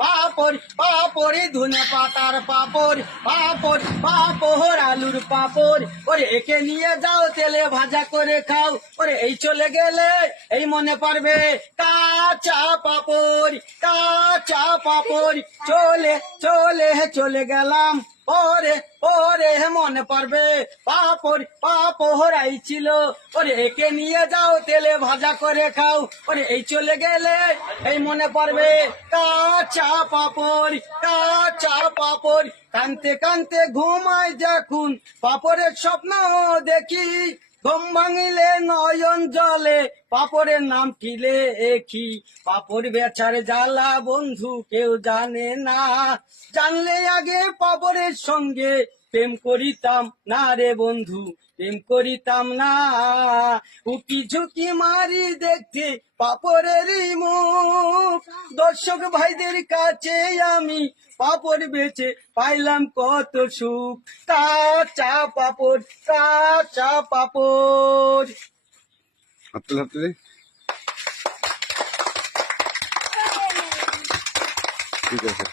পাপড় পাপড়ি ধনে পাতার পাপড় পাপড় পাপড় আলুর পাপড় ওরে একে নিয়ে যাও তেলে ভাজা করে খাও ওরে এই চলে গেলে এই মনে পারবে কাঁচা পাপড় কাঁচা পাপড় চলে চলে চলে গেলাম ওরে ওরে মনে পড়বে পাপড় পাপড় আইছিল ওরে একে নিয়ে যাও তেলে ভাজা করে খাও ওরে এই চলে গেলে এই মনে পড়বে কাঁচা পাপড় কাঁচা পাপড় কানতে কানতে ঘুমাই যখন পাপড়ের স্বপ্ন দেখি ঘুম ভাঙিলে নয়ন জলে পাপড়ের নাম কিলে একই পাপড় বেচার জ্বালা বন্ধু কেউ জানে না জানলে আগে পাপড়ের সঙ্গে প্রেম করিতাম না রে বন্ধু প্রেম করিতাম না উকি ঝুঁকি মারি দেখতে পাপড়েরই মুখ দর্শক ভাইদের কাছে আমি পাপড় বেচে পাইলাম কত সুখ কাঁচা পাপড় কাঁচা পাপড়। হাততালি হাততালি। ঠিক আছে।